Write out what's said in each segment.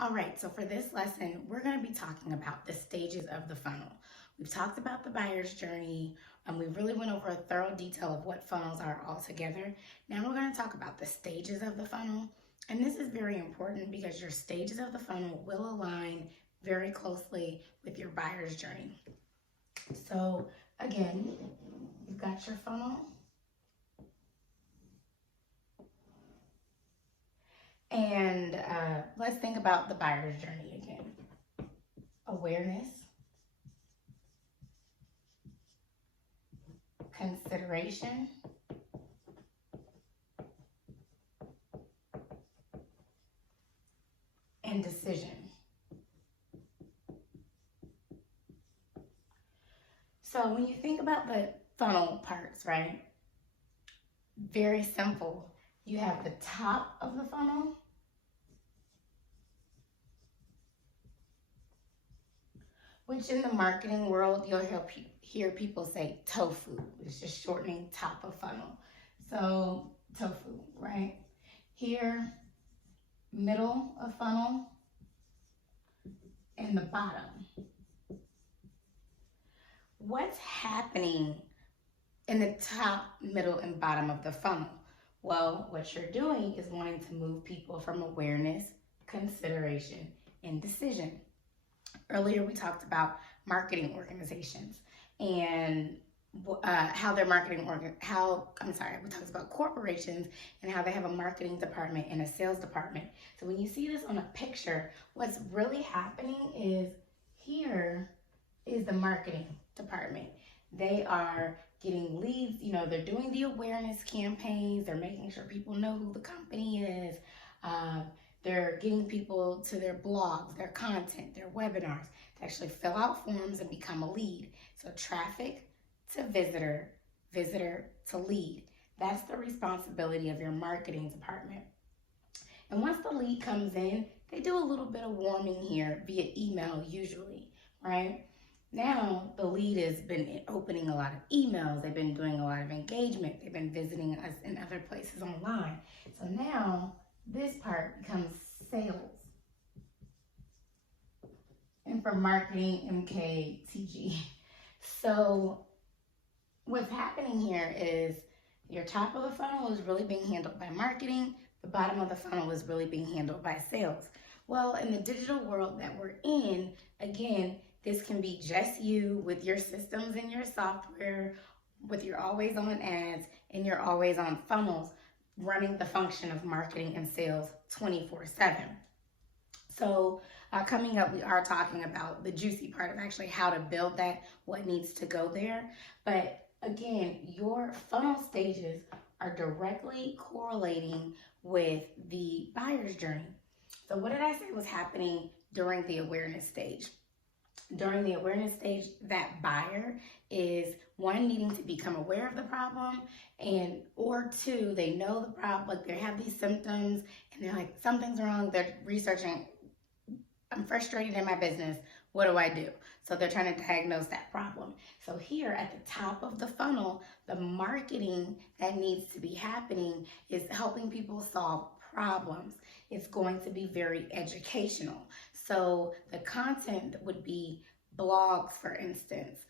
All right, so for this lesson, we're going to be talking about the stages of the funnel. We've talked about the buyer's journey, and we really went over a thorough detail of what funnels are altogether. Now we're going to talk about the stages of the funnel, and this is very important because your stages of the funnel will align very closely with your buyer's journey. So again, you've got your funnel, and let's think about the buyer's journey again. Awareness, consideration, and decision. So when you think about the funnel parts, right? Very simple. You have the top of the funnel, which in the marketing world, you'll hear people say tofu. It's just shortening top of funnel. So tofu, right? Here, middle of funnel, and the bottom. What's happening in the top, middle, and bottom of the funnel? Well, what you're doing is wanting to move people from awareness, consideration, and decision. Earlier, we talked about marketing organizations and how their marketing we talked about corporations and how they have a marketing department and a sales department. So when you see this on a picture, what's really happening is here is the marketing department. They are getting leads, they're doing the awareness campaigns, they're making sure people know who the company is. They're getting people to their blogs, their content, their webinars to actually fill out forms and become a lead. So traffic to visitor, visitor to lead. That's the responsibility of your marketing department. And once the lead comes in, they do a little bit of warming here via email usually, right? Now the lead has been opening a lot of emails, they've been doing a lot of engagement, they've been visiting us in other places online. So now this part becomes sales. And for marketing, MKTG. So what's happening here is your top of the funnel is really being handled by marketing. The bottom of the funnel is really being handled by sales. Well, in the digital world that we're in, again, this can be just you with your systems and your software, with your always on ads and your always on funnels, running the function of marketing and sales 24/7. So coming up, we are talking about the juicy part of actually how to build that, what needs to go there. But again, your funnel stages are directly correlating with the buyer's journey. So what did I say was happening during the awareness stage? During the awareness stage, that buyer is one, needing to become aware of the problem, or two, they know the problem, like they have these symptoms and they're like, something's wrong. They're researching, I'm frustrated in my business, what do I do? So they're trying to diagnose that problem. So here at the top of the funnel, the marketing that needs to be happening is helping people solve problems. It's going to be very educational. So the content would be blogs, for instance,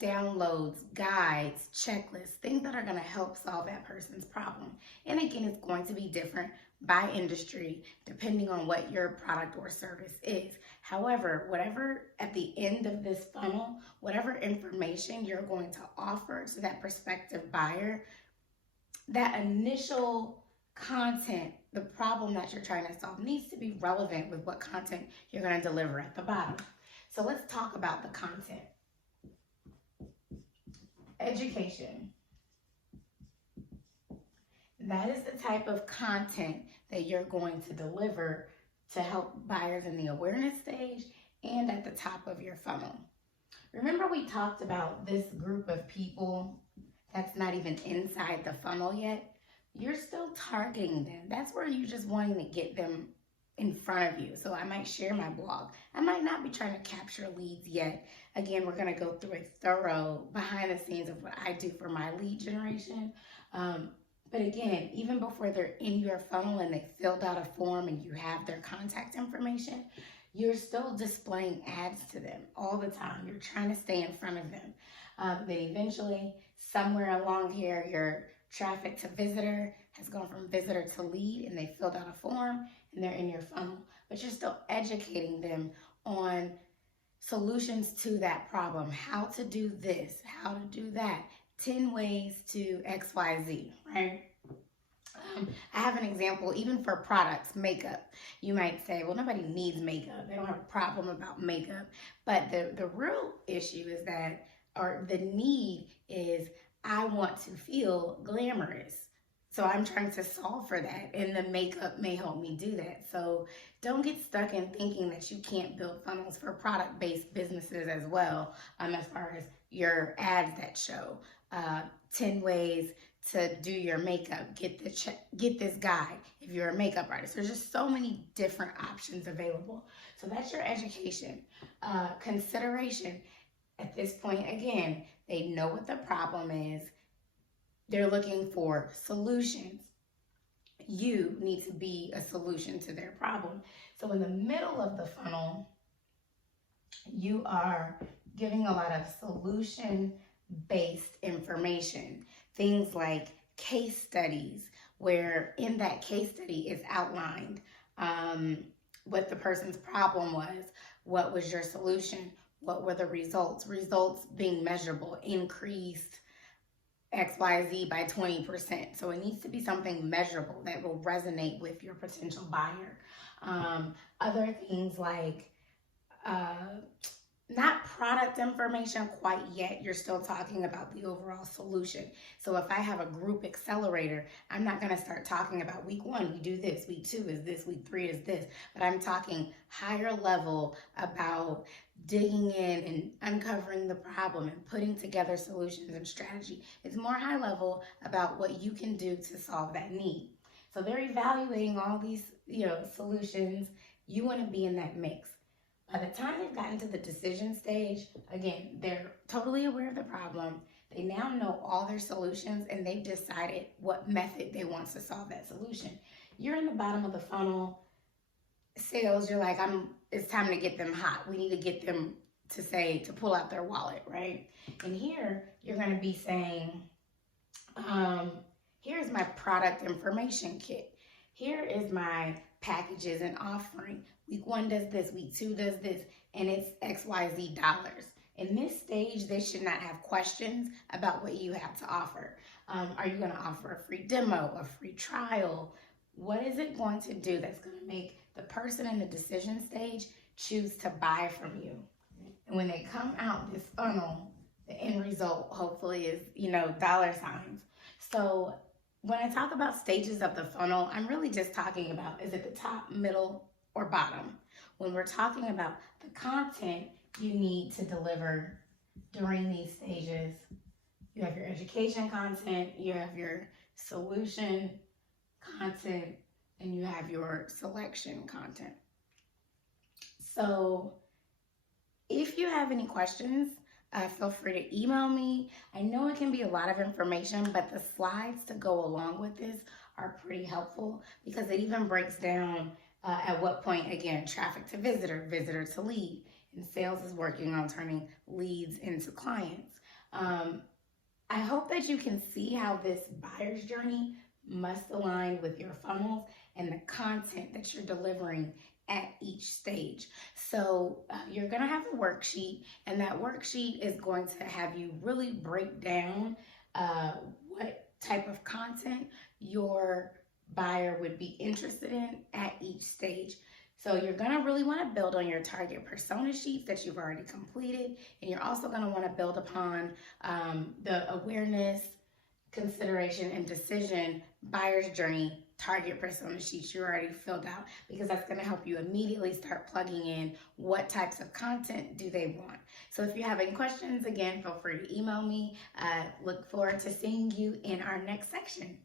downloads, guides, checklists, things that are going to help solve that person's problem. And again, it's going to be different by industry, depending on what your product or service is. However, whatever at the end of this funnel, whatever information you're going to offer to that prospective buyer, that initial content, the problem that you're trying to solve needs to be relevant with what content you're going to deliver at the bottom. So let's talk about the content. Education. That is the type of content that you're going to deliver to help buyers in the awareness stage and at the top of your funnel. Remember we talked about this group of people that's not even inside the funnel yet? You're still targeting them. That's where you're just wanting to get them in front of you. So I might share my blog. I might not be trying to capture leads yet. Again, we're going to go through a thorough behind the scenes of what I do for my lead generation. But again, even before they're in your funnel and they filled out a form and you have their contact information, you're still displaying ads to them all the time. You're trying to stay in front of them. Then eventually, somewhere along here, your traffic to visitor has gone from visitor to lead and they filled out a form and they're in your funnel. But you're still educating them on solutions to that problem, how to do this, how to do that, 10 ways to XYZ, right? I have an example, even for products, makeup. You might say, well, nobody needs makeup. They don't have a problem about makeup. But the real issue is that, or the need is, I want to feel glamorous. So I'm trying to solve for that, and the makeup may help me do that. So don't get stuck in thinking that you can't build funnels for product-based businesses as well, as far as your ads that show 10 ways to do your makeup, get this guide if you're a makeup artist. There's just so many different options available. So that's your education. Consideration. At this point, again, they know what the problem is. They're looking for solutions. You need to be a solution to their problem. So in the middle of the funnel, you are giving a lot of solution-based information. Things like case studies, where in that case study is outlined what the person's problem was, what was your solution, what were the results. Results being measurable, increased XYZ by 20%. So it needs to be something measurable that will resonate with your potential buyer. Other things like not product information quite yet. You're still talking about the overall solution. So if I have a group accelerator, I'm not going to start talking about week 1, we do this, week 2 is this, week 3 is this, but I'm talking higher level about digging in and uncovering the problem and putting together solutions and strategy. It's more high level about what you can do to solve that need. So they're evaluating all these, solutions. You want to be in that mix. By the time they've gotten to the decision stage, again, they're totally aware of the problem. They now know all their solutions and they've decided what method they want to solve that solution. You're in the bottom of the funnel. Sales, you're like, it's time to get them hot. We need to get them to pull out their wallet, right? And here, you're going to be saying, here's my product information kit. Here is my packages and offering. Week 1 does this, week 2 does this, and it's XYZ dollars. In this stage, they should not have questions about what you have to offer. Are you going to offer a free demo, a free trial? What is it going to do that's going to make the person in the decision stage choose to buy from you? And when they come out this funnel, the end result hopefully is, dollar signs. So when I talk about stages of the funnel, I'm really just talking about, is it the top, middle, or bottom? When we're talking about the content you need to deliver during these stages, you have your education content, you have your solution content, and you have your selection content. So if you have any questions, feel free to email me. I know it can be a lot of information, but the slides to go along with this are pretty helpful because it even breaks down at what point, again, traffic to visitor, visitor to lead, and sales is working on turning leads into clients. I hope that you can see how this buyer's journey must align with your funnels and the content that you're delivering at each stage. So you're going to have a worksheet, and that worksheet is going to have you really break down what type of content your buyer would be interested in at each stage. So you're going to really want to build on your target persona sheets that you've already completed, and you're also going to want to build upon the awareness, consideration, and decision buyer's journey target persona sheets you already filled out, because that's going to help you immediately start plugging in what types of content do they want. So if you have any questions, again, feel free to email me. Look forward to seeing you in our next section.